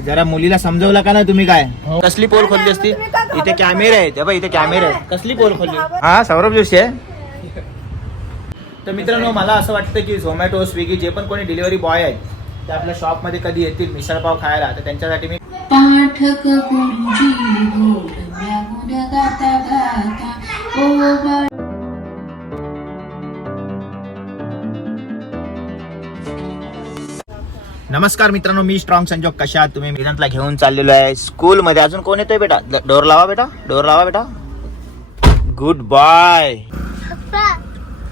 जरा मुलीला समजवलं का नाही तुम्ही? काय कसली पोल खोलली असती? इथे कॅमेरे आहेत, इथे कॅमेरे आहेत. कसली पोल खोलली? हा, सौरभ जोशी आहे. तर मित्रांनो, मला असं वाटतं की झोमॅटो, स्विगी जे पण कोणी डिलिव्हरी बॉय आहेत ते आपल्या शॉपमध्ये कधी येतील मिसळपाव खायला, तर त्यांच्यासाठी मी पाठक गुरुजी बोलल्या गुण्या गाता गाता ओ नमस्कार मित्रांनो, मी स्ट्रॉंग संजोग. कशा आहात तुम्ही? मिरांतला घेऊन चाललेलो आहे स्कूल मध्ये. अजून कोण येतोय बेटा? डोर लावा बेटा, डोर लावा बेटा. Good bye.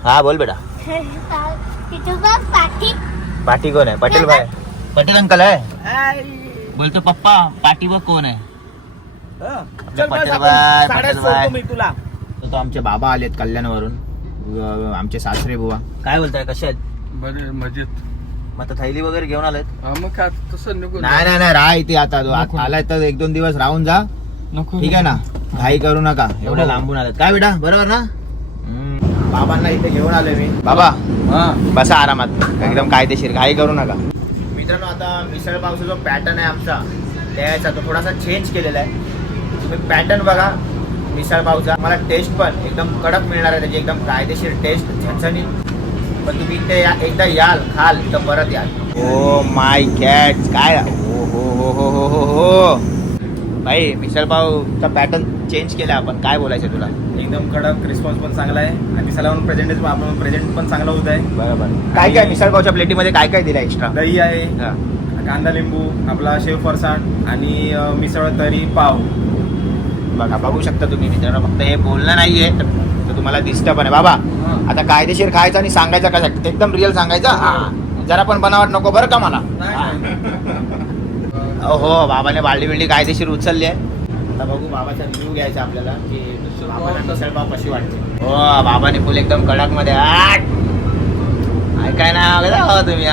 हा बोल बेटा. पाटी कोण आहे? पटेल भाई, पटेल अंकल आहे. बोलतो पप्पा पाटी व कोण आहे? पटेल भाई, पटेल भाई. तो आमचे बाबा आलेत कल्याणवरून, आमचे सासरे बुवा. काय बोलताय, कसे आहेत? बरे मजेत. मग आता थैली वगैरे घेऊन आलेत? मग काय तसं नको. नाही राहा इथे. आता आलाय तर 1-2 दिवस राहून जा, नको. ठीक आहे ना? घाई करू नका, एवढं लांबून आलात. काय बेटा, बरोबर ना? बाबांना इथे घेऊन आलोय मी. बाबा बसा आरामात, एकदम कायदेशीर, घाई करू नका. मित्रांनो, आता मिसळ पावचा जो पॅटर्न आहे आमचा त्याचा तो थोडासा चेंज केलेला आहे. तुम्ही पॅटर्न बघा मिसळ पावचा. मला टेस्ट पण एकदम कडक मिळणार आहे, त्याची एकदम कायदेशीर टेस्ट, झणझणीत. पण तुम्ही इथे एकदा याल, खाल तर परत याल. ओ माय गॉड, काय हो हो हो हो हो हो हो भाई, मिसळपावचा पॅटर्न चेंज केला आपण. काय बोलायचं तुला? एकदम कडक, रिस्पॉन्स पण चांगला आहे आणि सलावून प्रेझेंट पण चांगलं होत आहे. बरोबर. काय काय मिसळपावच्या प्लेटीमध्ये काय काय दिलं एक्स्ट्रा? दही आहे, कांदा लिंबू, आपला शेव फरसाण आणि मिसळ तरी पाव. बघा, बघू शकता तुम्ही मित्रांनो. फक्त हे बोलणं नाहीये तर तुम्हाला दिसतं पण आहे. बाबा आता कायदेशीर खायचं आणि सांगायचं कसं एकदम रिअल सांगायचं. जरा पण बनावट नको बरं का मला. हो, बाबाने बालडी बिल्डी कायदेशीर उचलली आहे. आता बघू बाबाचा रिव्ह्यू घ्यायचा आपल्याला की बाबाला मिसळपाव कशी वाटते. हो, बाबाने फुल एकदम कडक मध्ये ऐकाय ना तुम्ही.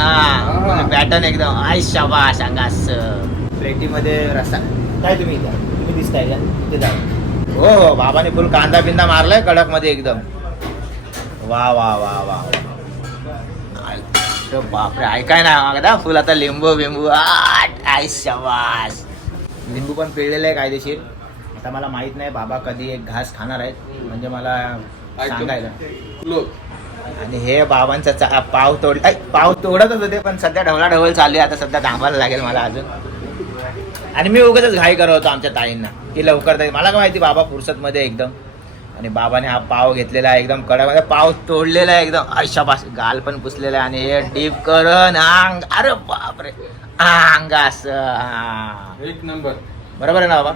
पॅटर्न एकदम आय शाबाश अंगास. प्लेटीमध्ये रस्सा काय तुम्ही इथे दिसताय का? इथे जा. हो, बाबाने फुल कांदा बिंदा मारलाय कडक मध्ये एकदम. वा वा वा वा, बापरे, ऐकाय ना फुल. आता लिंबू बिंबू आय शाबाश. लिंबू पण पिळलेलं आहे कायदेशीर. आता मला माहित नाही बाबा कधी एक घास खाणार आहेत, म्हणजे मला सांगायला. आणि हे बाबांचा पाव तोडतच होते, पण सध्या ढवळाढवळ चालू आहे. आता सध्या थांबायला लागेल मला अजून. आणि मी उगाचच घाई करत होतो आमच्या ताईंना की लवकर जाईल. मला काय माहिती बाबा फुरसत मध्ये एकदम. आणि बाबाने हा पाव घेतलेला आहे एकदम कडक, पाव तोडलेला आहे एकदम आशाबास, गाल पण पुसलेला आहे. आणि हे डीप करून अंग, अरे बापरे, अंगास एक नंबर. बरोबर आहे ना बाबा?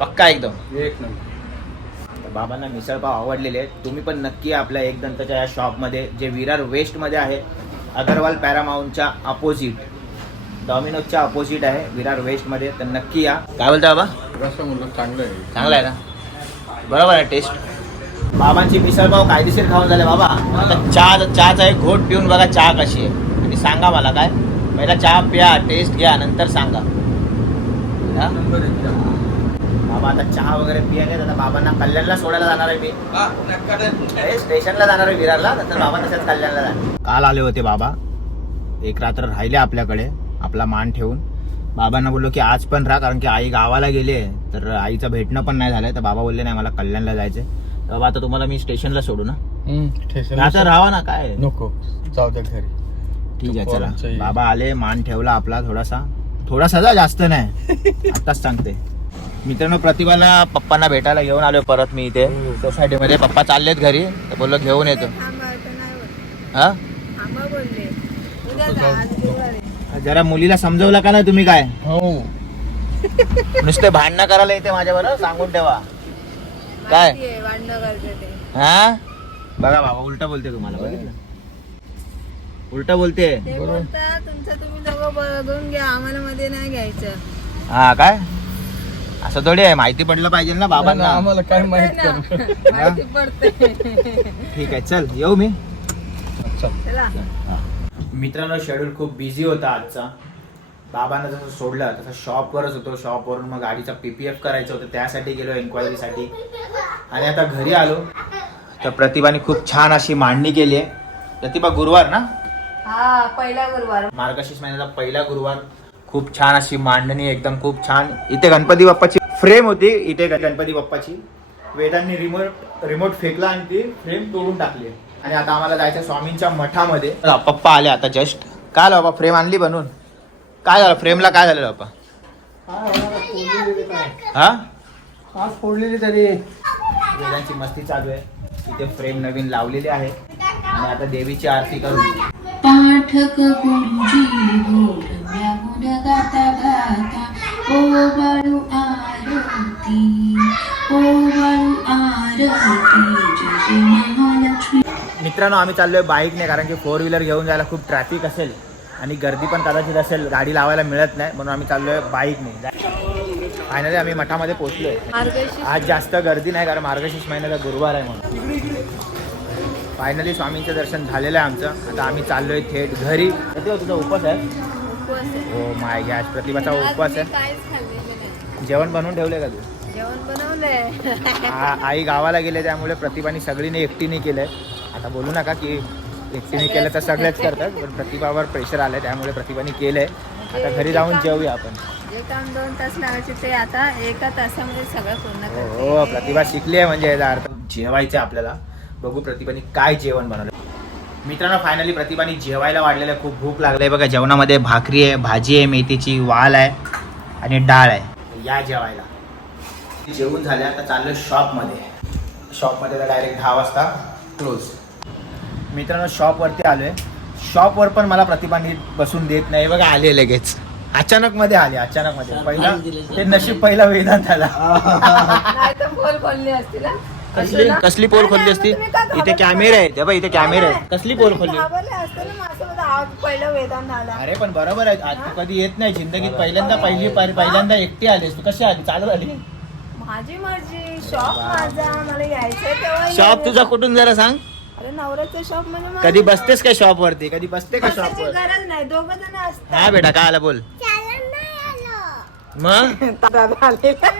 पक्का एकदम एक नंबर. बाबांना मिसळपाव आवडलेले आहेत. तुम्ही पण नक्की आपल्या एक दंताच्या या शॉपमध्ये, जे विरार वेस्टमध्ये आहे, अगरवाल पॅरामाऊंटच्या अपोजिट, डॉमिनोजच्या अपोजिट आहे विरार वेस्टमध्ये, तर नक्की या. काय बोलता बाबा? रसगुल्ला चांगलं आहे. चांगला आहे ना? बरोबर आहे टेस्ट. बाबांची मिसळपाव कायदेशीर खाऊन झाले बाबा. आता चहाचा एक घोट पिऊन बघा चहा कशी आहे आणि सांगा मला. काय पहिला चहा प्या, टेस्ट घ्या, नंतर सांगा. बाबा आता चहा वगैरे पियाने. आता बाबांना कल्याणला सोडायला जाणार आहे मी. स्टेशनला जाणार आहे विरारला, नंतर बाबा तसंच कल्याणला जाणार. काल आले होते बाबा, एक रात्र राहिले आपल्याकडे, आपला मान ठेवून. बाबांना बोललो की आज पण राहा, कारण की आई गावाला गेली आहे, तर आईचं भेटणं पण नाही झालंय. तर बाबा बोलले नाही मला कल्याणला जायचंय. तर बाबा आता तुम्हाला मी स्टेशनला सोडू ना? आता राहा ना, काय नको, जाऊ द्या घरी. ठीक आहे चला. बाबा आले, मान ठेवला आपला थोडासा जास्त नाही, आताच सांगते. मित्रांनो, प्रतिभाला पप्पांना भेटायला घेऊन आलो परत मी इथे सोसायटीमध्ये. पप्पा चाललेत घरी, तर बोललो घेऊन येतो. हा, जरा मुलीला समजवलं का नाही तुम्ही? काय हो, नुसते भांडणं करायला येते माझ्याबरोबर, सांगून ठेवा. काय हा, बघा बाबा उलट बोलते तुम्हाला. बघितलं, उलट बोलते. तुमचं तुम्ही दोघं बघून घ्या, आम्हाला मध्ये नाही घ्यायचं. हा, काय असं थोडी आहे, माहिती पडलं पाहिजे ना बाबांना. आम्हाला काय माहित माहिती पडते. ठीक आहे, चल येऊ मी. चला. मित्रांनो, शेड्यूल खूप बिझी होता आजचा. बाबांना जसं सोडलं तसं शॉपवरच होतो. शॉपवरून मग गाडीचा PPF करायचं होतं, त्यासाठी गेलो एन्क्वायरीसाठी. आणि आता घरी आलो तर प्रतिभाने खूप छान अशी मांडणी केली आहे. प्रतिभा, गुरुवार ना? हा, पहिला गुरुवार, मार्गशीर्ष महिन्याचा पहिला गुरुवार. खूप छान अशी मांडणी, एकदम खूप छान. इथे गणपती बाप्पाची फ्रेम होती, इथे गणपती बाप्पाची. वेदांनी रिमोट फेकला आणि ती फ्रेम तोडून टाकली. आणि आता आम्हाला जायचं स्वामींच्या मठामध्ये. पप्पा आले आता जस्ट. काय झालं बाप्पा, फ्रेम आणली बनवून? काय झालं फ्रेमला, काय झालं बाप्पा? हा फोडलेली तरी वेदांची मस्ती चालू आहे. इथे फ्रेम नवीन लावलेली आहे आणि आता देवीची आरती करू. पाठक गुरुजी गोडव्या गुण गाता गाता ओ बाळू आरती, ओ बाळू आरती, जय जय महालक्ष्मी. मित्रांनो, आम्ही चाललोय बाईकने, कारण की 4 व्हीलर घेऊन जायला खूप ट्रॅफिक असेल आणि गर्दी पण कदाचित असेल, गाडी लावायला मिळत नाही, म्हणून आम्ही चाललोय बाईकने. फायनली आम्ही मठामध्ये पोहोचलोय. आज जास्त गर्दी नाही, कारण मार्गशीर्ष महिन्याचा गुरुवार आहे म्हणून. फायनली स्वामींचं दर्शन झालेलं आहे आमचं. आता आम्ही चाललोय थेट घरी. तुझा उपवास आहे? हो माय गॅस, प्रतिभाचा उपवास आहे. काहीच खाल्लेलं नाही. जेवण बनवून ठेवलंय का तू? जेवण बनवलंय. आई गावाला गेले, त्यामुळे प्रतिभाने सगळीने एकटीने केलंय. आता बोलू नका की एकटीने केलं तर सगळेच करतात, पण प्रतिभावर प्रेशर आलंय, त्यामुळे प्रतिभाने केलंय. आता घरी जाऊन जेवूया आपण. जे काम 2 तास लावायचे ते आता 1 तासामध्ये सगळं पूर्ण करते. हो, प्रतिभा शिकली आहे म्हणजे याचा अर्थ. जेवायचं आपल्याला. बघू प्रतिभाने काय जेवण बनवलं. मित्रांनो, फायनली प्रतिभाने जेवायला वाढलेलं आहे. खूप भूक लागली आहे. बघा, जेवणामध्ये भाकरी आहे, भाजी आहे, मेथीची वाल आहे आणि डाळ आहे. या जेवायला. जेवून झाले. आता चाललोय शॉपमध्ये. शॉपमध्ये तर डायरेक्ट 10 वाजता क्लोज. मित्रांनो, शॉपवरती आलोय. शॉपवर पण मला प्रतिभाने बसून देत नाही. बघा, आले लगेच. अचानक मध्ये आले, अचानक मध्ये. पहिला ते नशीब पहिला वेदांत आला. नाही तर पोल खोलली असती ना. कसली पोल खोलली असती? इथे कॅमेरे आहेत. बघा, इथे कॅमेरे आहेत. कसली पोल खोलली? घाबरले असते ना माझं. आज पहिलं वेदांत आला. अरे पण बरोबर आहे. आज तू कधी येत नाही जिंदगीत. पहिल्यांदा एकटी आलीस. तू कशी आली? चालू आली? माझी मर्जी. शॉप माझा, मला यायचंय तेव्हा शॉप येईल. तुझा कुठून जरा सांग. अरे नवऱ्याचं शॉप म्हणजे माझं. कधी बसतेस काय शॉप वरती? कधी बसते का शॉप बसायची वर? गरज नाही, 2 जण असतात. हा बेटा, काय आला बोल. मग दादा आलेला.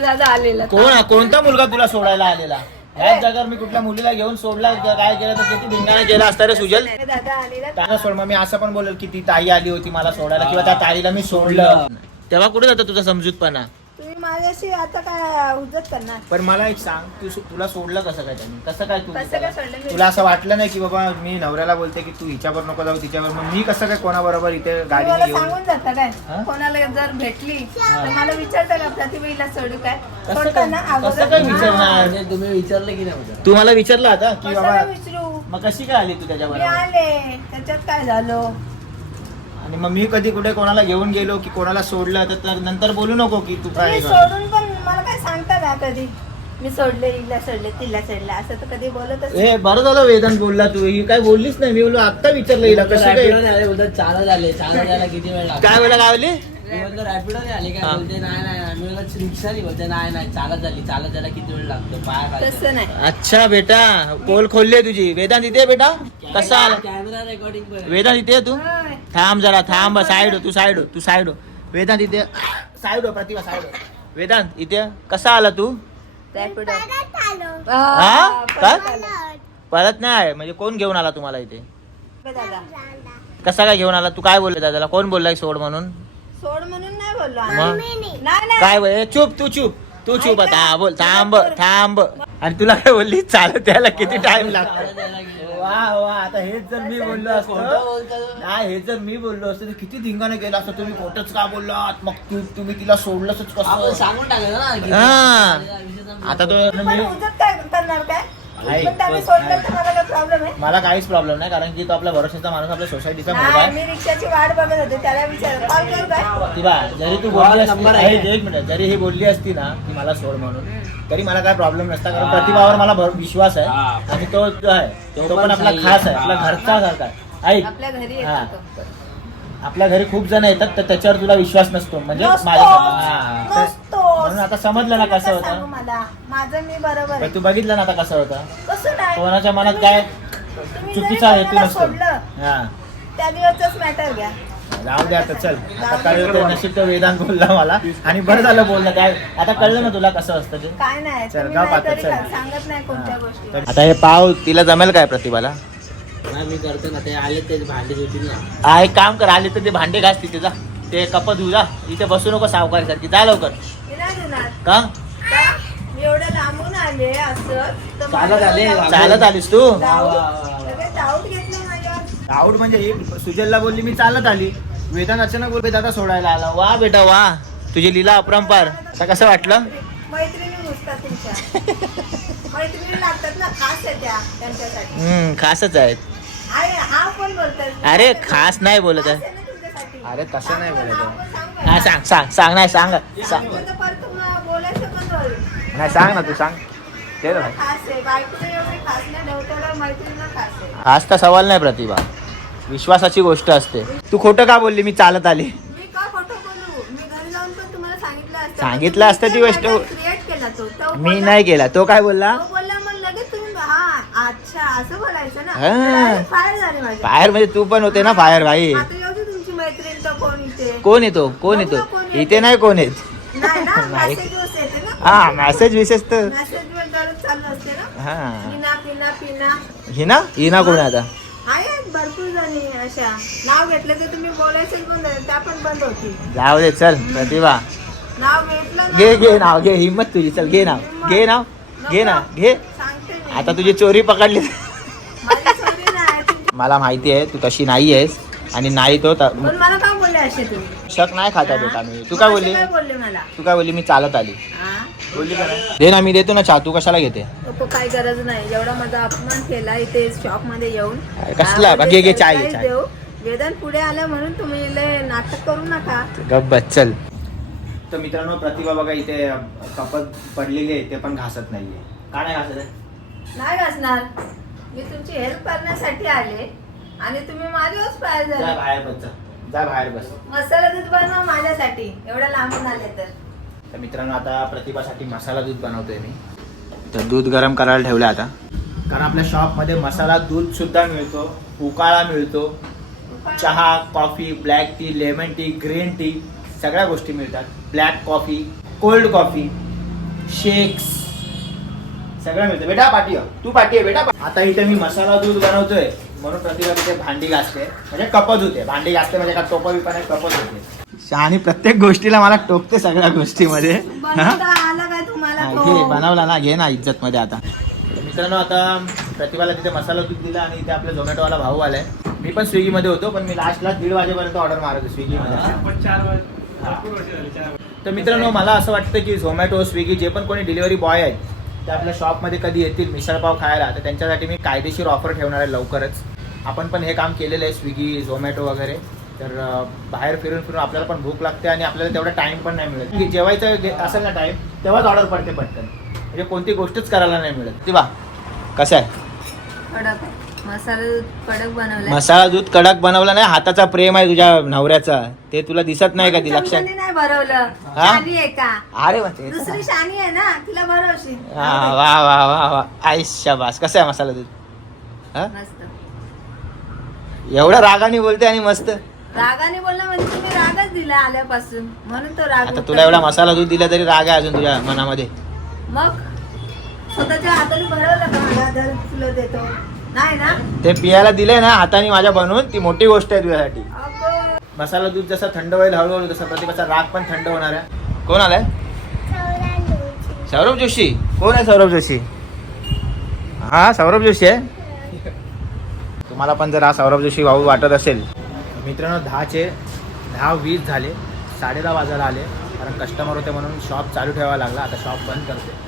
दादा आलेला. कोणता मुलगा तुला सोडायला आलेला? ह्याच जागेवर मी कुठल्या मुलीला घेऊन सोडला, काय केलं तर किती धिंगाणा केला असता रे सुजल. दादा आलेला. त्याला सोड. मग मी असं पण बोलेल की ती ताई आली होती मला सोडायला, किंवा त्या ताईला मी सोडलं. तेव्हा कुठे जातं तुझा समजूतपणा? तुम्ही माझ्याशी आता काय हुजत करणार? पण मला एक सांग, तुला सोडलं कसं काय त्यांनी? कसं काय तू? कसं काय सोडलं मी? तुला असं वाटलं नाही की बाबा मी नवऱ्याला बोलते की तू हिच्यावर नको जाऊ, तिच्यावर? मग मी कसं काय कोणाबरोबर इथे तुम्ही गाडीने मला घेऊन? सांगून जाता काय? हा? कोणाला जर भेटली तर मला विचारता का प्रतिभेला सोडू काय? कसं सोडता ना काय? कसं काय अगोदर? विचारणार? तुम्ही विचारलं की नाही? तू मला विचारलं आता की कशाला बाबा, विचारू? मग कशी काय आली तू मी त्याच्याबरोबर? आले, त्याच्यात काय झालं? आणि मग मी कधी कुठे कोणाला घेऊन गेलो की कोणाला सोडलं तर नंतर बोलू नको की तू काय तुम्ही सोडून पण मला काय सांगता का कधी? मी सोडले, हिला सोडले, तिला सोडले, असं तर कधी बोलतच नाही. ए बरं झालं वेदांत बोलला. तू ही काय बोललीच नाही. मी बोललो आता विचारलं हिला कशी काय. चालत आले, चालत यायला किती वेळ लागतो? काय वेळा गावली? मी म्हणलं रॅपिडोने आली काय? बोलते नाही नाही. मी म्हणलं रिक्षाने. बोलते नाही नाही, चालत आली. चालत जायला किती वेळ लागतो? पाया खाली. तसं नाही. अच्छा बेटा, पोल खोलली आहे तुझी. वेदांत इथे बेटा कसा आला? कॅमेरा रेकॉर्डिंग वेदांत इथे तू? होय. थांब जरा, थांब. साईड हो, तू साईड हो. वेदांत इथे साईड हो. प्रतिभा साईड हो. वेदांत इथे कसा आला तू? रॅपिडो. हा? काय? परत आलो. परत नाही म्हणजे कोण घेऊन आला तुम्हाला इथे? दादा कसा काय घेऊन आला? तू काय बोलले दादाला? कोण बोललाय सोड म्हणून? सोड म्हणून नाही बोललो मग? आम्ही. नाही काय बोल? चुप तू चुप आता. हा बोल. थांब. आणि तुला काय बोलली? चालत यायला किती टाइम लागतो? वा आता हेच जर मी बोललो असतो, नाही हेच जर मी बोललो असतो तर किती धिंगाने केला असतो. तुम्ही खोटच का बोललात? मग तुम्ही तिला सोडलंच कसं? सांगून टाकलं ना. हा. आता तो पण उजत काय करणार काय? नाही. पण त्याने सोडलं तर मला काय प्रॉब्लेम आहे? मला काहीच प्रॉब्लेम नाही, कारण की तो आपला भरोशाचा माणूस, आपल्या सोसायटीचा मुलगा नाही, आहे. मी रिक्षाची वाट बघत होते, त्याला विचार कॉल करू काय? प्रतिभा, जरी तू बोलली असती, नंबर आहे. एक मिनिट, जरी ही बोलली असती ना की मला सोड म्हणून, तरी मला काय प्रॉब्लेम नसता, कारण प्रतिभावर मला विश्वास आहे. आणि तो जो आहे तो पण आपला खास आहे, आपला घरचा सारखा आहे. ऐक, आपल्या घरी हा. येतो तो. आपल्या घरी खूप जण येतात तर त्याच्यावर तुला विश्वास नसतो, म्हणजे नसतोच, माझ्या नसतोच. म्हणून आता समजलं ना तुम्ही कसं नका सांगू होतं. मला. माझं मी बरोबर आहे. पण तू बघितलं ना आता कसं होतं. कसं नाही? कोणाच्या मनात काय तुम्ही चुकीचा जरी हेतू कोणाला नसतो. सोडलं, हा, त्या दिवसच मॅटर घ्या. जाऊ दे आता. चल, आता कळलं नशीब तो वेदांत बोलला मला, आणि बरं झालं बोलला. काय आता कळलं ना तुला कसं असतं ते. काय नाही, चल, तुम्ही गाव नाही पाहतो, तरी चल. सांगत नाही कोणत्या गोष्टी. आता हे पाव तिला जमेल काय प्रतिभाला? हा मी करतो ना ते आले ते भांडे धुतील ना. हा एक काम कर, आले तर ते भांडे घास तिथे जा, ते कप धुऊ जा, इथे बसू नको सावकारी सारखी, जा लवकर. मी नाही देणार का का? मी एवढं लांबून आले असं तर चालत आले. चालत आलीस तू? लगेच डाऊट घेतलं माझ्यावर. डाऊट म्हणजे ही सुजलला बोलली मी चालत आली, वेदांत अचानक बोल दादा सोडायला आला. वा बेटा वा, तुझी लीला अपरंपार. आता कसं वाटलं? मैत्रिणी नुसतात तुमच्या. मैत्रिणी लागतात ना, खास आहे त्या त्यांच्यासाठी. खासच आहेत. आहे हा पण बोलतात. अरे खास नाही बोलत आहे. खास आहे ना तुमच्यासाठी. अरे तसं नाही बोलत नाव आहे. पण सांगू हा का? सांग सांग सांग, नाही सांग सांग. तुझं तर परत तुम्हाला बोलायचं पण होईल. नाही सांग ना तू सांग. ते तुला खास आहे, बायकोला एवढी खास नाही, ढवताला मैत्रिणीला खास आहे. हाच तर सवाल नाही प्रतिभा, विश्वासाची गोष्ट असते. तू खोटं का बोलली मी चालत आली? मी का खोटं बोलू? मी घरी जाऊन पण तुम्हाला सांगितलं असतं. सांगितलं असतं ती गोष्ट. क्रिएट केला तो. तो मी बोलला- नाही केला. तो काय बोलला? तो बोलला मग लगेच तुम्ही हा अच्छा असं बोलायचं ना. हा. फायर झाले माझे. फायर म्हणजे तू पण होते ना फायर भाई. आता येऊ दे तुमची मैत्रीण तर कोण इथे. कोण येतो? कोण येतो? इथे नाही कोण येत. नाही ना, नाही. मेसेज वरच येते ना. हा मेसेज विशेष तर. मेसेज वर दररोज चालू असते ना. हा पिना पिना पिना हिना कोण आहे आता? आहेत भरपूर जणी अशा. नाव घेतलं की तुम्ही बोलायचंच बंद, त्या पण बंद होती. जाऊ दे चल प्रतिभा, नाव घेतलं ना. घे नाव, घे हिम्मत तुझी, चल घे नाव, घे नाव, घे ना घे. सांगते मी. आता तुझी चोरी पकडली. माझी चोरी नाही तुमची. मला माहिती आहे तू तशी नाही आहेस आणि नाही तो पण मला काय बोलले असे तुम्ही? शक नाही खाता बेटा मी. तू काय असे बोलली? काय बोलले मला? तू काय बोलली? मी चालत आली हा? बोलली का नाही? दे ना, मी देतो ना चहा, तू कशाला घेते? नको, काही गरज नाही. एवढा माझा अपमान केला इथे शॉप मध्ये येऊन. अरे कसला? घे घे चाय घे, चाय. देऊ. वेदन पुढे आलं म्हणून तुम्ही लय नाटक करू नका. गप बस चल. तर मित्रांनो प्रतिभा बघा इथे कपत पडलेली आहे, ते पण घासत नाहीये. का नाही घासत आहे? नाही घासणार. मी तुमची हेल्प करण्यासाठी आले आणि तुम्ही माझ्याच पाय जा झाले. बाहेर बस, जा बाहेर बस. मसाला दूध बनवा माझ्यासाठी, एवढ्या लांबून आले तर. तर मित्रांनो आता प्रतिभासाठी मसाला दूध बनवतोय मी. तर दूध गरम करायला ठेवलं आता, कारण आपल्या शॉपमध्ये मसाला दूध सुद्धा मिळतो, उकाळा मिळतो, चहा, coffee, black tea, lemon tea, green tea, सगळ्या गोष्टी मिळतात. Black coffee, cold coffee, shakes, सगळं मिळतं. बेटा पाठी आहे, तू पाठी आहे बेटा. आता इथे मी मसाला दूध बनवतोय म्हणून प्रतिभा तिथे भांडी घासते, म्हणजे कपत होते. भांडी घासते म्हणजे का टोपा बिपा नाही, कपत होते. आणि प्रत्येक गोष्टीला मला टोकते सगळ्या गोष्टीमध्ये. बनवता आलं काय तुम्हाला घे, तो? बनवला ना, घे ना इज्जत मध्ये. आता मित्रांनो आता प्रतिभाला तिथे मसाला दूध दिला आणि इथे आपला झोमॅटोवाला भाऊ आलाय. मी पण स्विगीमध्ये होतो, पण मी लास्टला 1:30 वाजेपर्यंत ऑर्डर मारतो स्विगीमध्ये. तर मित्रांनो मला असं वाटतं की झोमॅटो, स्विगी जे पण कोणी डिलिव्हरी बॉय आहेत ते आपल्या शॉपमध्ये कधी येतील मिसळपाव खायला, तर त्यांच्यासाठी मी कायदेशीर ऑफर ठेवणार आहे लवकरच. आपण पण हे काम केलेलं आहे स्विगी, झोमॅटो वगैरे. तर बाहेर फिरून फिरून आपल्याला पण भूक लागते आणि आपल्याला तेवढा टाइम पण नाही मिळत. की जेवायचं असेल ना टाइम, तेव्हाच ऑर्डर पडते पटकन, म्हणजे कोणती गोष्टच करायला नाही मिळत. ती बा कसं आहे? कडक आहे. मसाला दूध कडक बनवलाय. मसाला दूध कडक बनवला नाही, हाताचा प्रेम आहे तुझ्या नवऱ्याचा, ते तुला दिसत नाही का? ती लक्षात. चमच्याने नाही भरवलं. हा? शानी आहे का? अरे वा, ते तर. दुसरी शानी आहे ना, तिला भरवशी. हा, वा वा वा वा, आई शाबास. कसं आहे मसाला दूध? हा? मस्त. एवढ्या रागाने बोलते आणि मस्त. रागाने बोलला म्हणजे तुम्ही रागच दिला आल्यापासून, म्हणून तो राग. आता तुला एवढा मसाला दूध दिला तरी राग आहे अजून तुझ्या मनामध्ये? मग स्वतःच्या हाताने भरवलं का? मला दर किलो देतो नाही ना. ते पियाला दिलंय ना हाताने माझ्या बनवून, ती मोठी गोष्ट आहे तुझ्यासाठी. अगं, मसाला दूध जसा थंड होईल हळूहळू, तसा प्रतिभाचा राग पण थंड होणार आहे. कोण आलाय? सौरभ जोशी. कोण आहे सौरभ जोशी? हा सौरभ जोशी आहे. तुम्हाला पण जर हा सौरभ जोशी भाऊ वाटत असेल. मित्रांनो 10:20 झाले, 10:30 वाजायला आले, कारण कस्टमर होते म्हणून शॉप चालू ठेवावा लागला. आता शॉप बंद करते.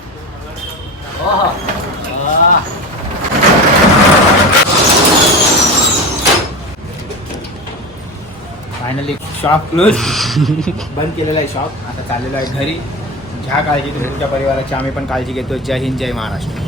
Finally shop close. बंद केलेला आहे शॉप. आता चाललेलो आहे घरी. घ्या काळजी तुम्ही तुमच्या परिवाराची, आम्ही पण काळजी घेतो. जय हिंद, जय महाराष्ट्र.